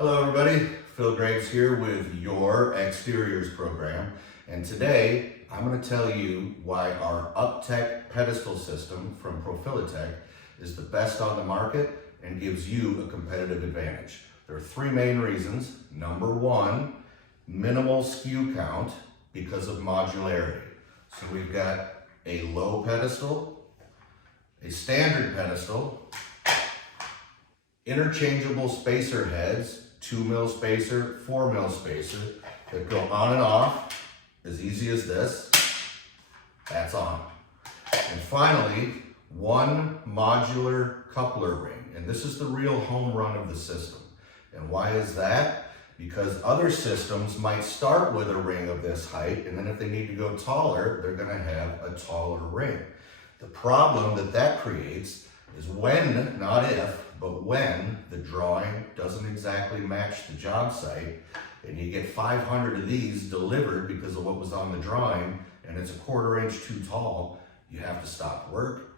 Hello everybody, Phil Graves here with your Xteriors program, and today I'm going to tell you why our UpTech pedestal system from Profilitec is the best on the market and gives you a competitive advantage. There are three main reasons. Number one, minimal SKU count because of modularity. So we've got a low pedestal, a standard pedestal, interchangeable spacer heads, 2 mil spacer, 4 mil spacer that go on and off as easy as this. That's on. And finally, one modular coupler ring. And this is the real home run of the system. And why is that? Because other systems might start with a ring of this height, and then if they need to go taller, they're going to have a taller ring. The problem that creates is when, not if, but when the drawing doesn't exactly match the job site and you get 500 of these delivered because of what was on the drawing and it's a 1/4 inch too tall, you have to stop work.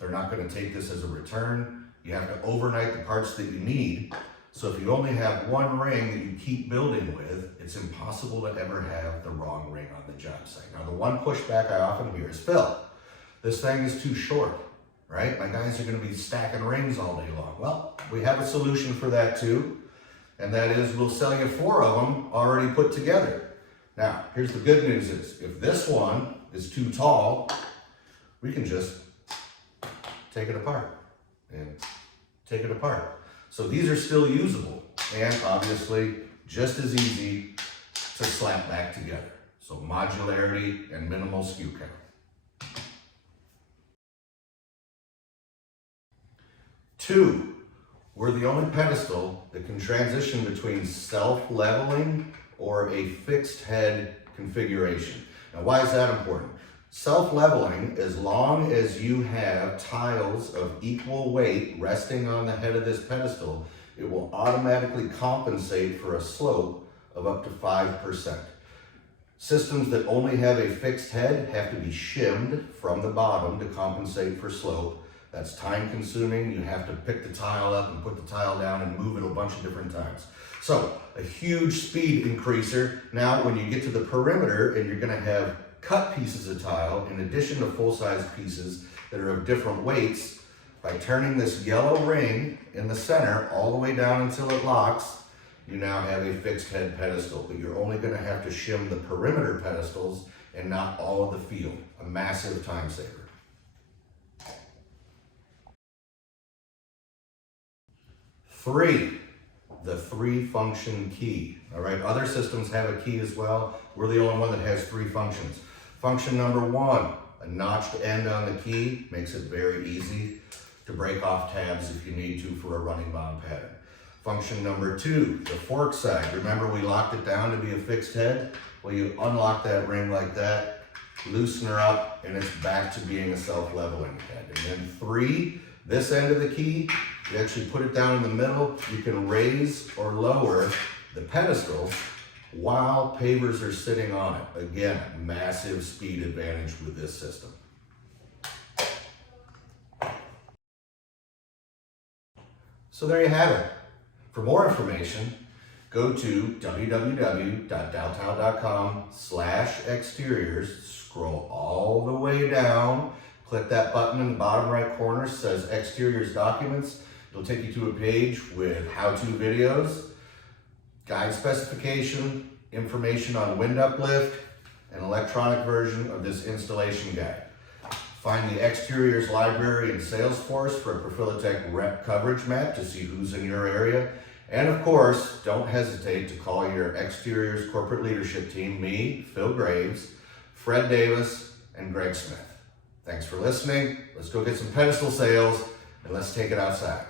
They're not going to take this as a return. You have to overnight the parts that you need. So if you only have one ring that you keep building with, it's impossible to ever have the wrong ring on the job site. Now the one pushback I often hear is, Phil, this thing is too short. Right? My guys are going to be stacking rings all day long. Well, we have a solution for that too, and that is we'll sell you 4 of them already put together. Now, here's the good news is, if this one is too tall, we can just take it apart and take it apart. So these are still usable and obviously just as easy to slap back together. So modularity and minimal SKU count. 2, we're the only pedestal that can transition between self-leveling or a fixed head configuration. Now, why is that important? Self-leveling, as long as you have tiles of equal weight resting on the head of this pedestal, it will automatically compensate for a slope of up to 5%. Systems that only have a fixed head have to be shimmed from the bottom to compensate for slope. That's time consuming. You have to pick the tile up and put the tile down and move it a bunch of different times. So a huge speed increaser. Now when you get to the perimeter and you're going to have cut pieces of tile in addition to full-size pieces that are of different weights, by turning this yellow ring in the center all the way down until it locks, you now have a fixed head pedestal, but you're only going to have to shim the perimeter pedestals and not all of the field. A massive time saver. 3, the 3-function key. All right, other systems have a key as well. We're the only one that has 3 functions. Function number 1, a notched end on the key makes it very easy to break off tabs if you need to for a running bond pattern. Function number 2, the fork side. Remember we locked it down to be a fixed head? Well, you unlock that ring like that, loosen her up, and it's back to being a self-leveling head. And then 3, this end of the key, you actually put it down in the middle. You can raise or lower the pedestal while pavers are sitting on it. Again, massive speed advantage with this system. So there you have it. For more information, go to www.daltile.com/exteriors, scroll all the way down, click that button in the bottom right corner, says Exteriors Documents. It'll take you to a page with how-to videos, guide specification, information on wind uplift, an electronic version of this installation guide. Find the Xteriors library in Salesforce for a Profilitec rep coverage map to see who's in your area. And of course, don't hesitate to call your Xteriors corporate leadership team, me, Phil Graves, Fred Davis, and Greg Smith. Thanks for listening. Let's go get some pedestal sales and let's take it outside.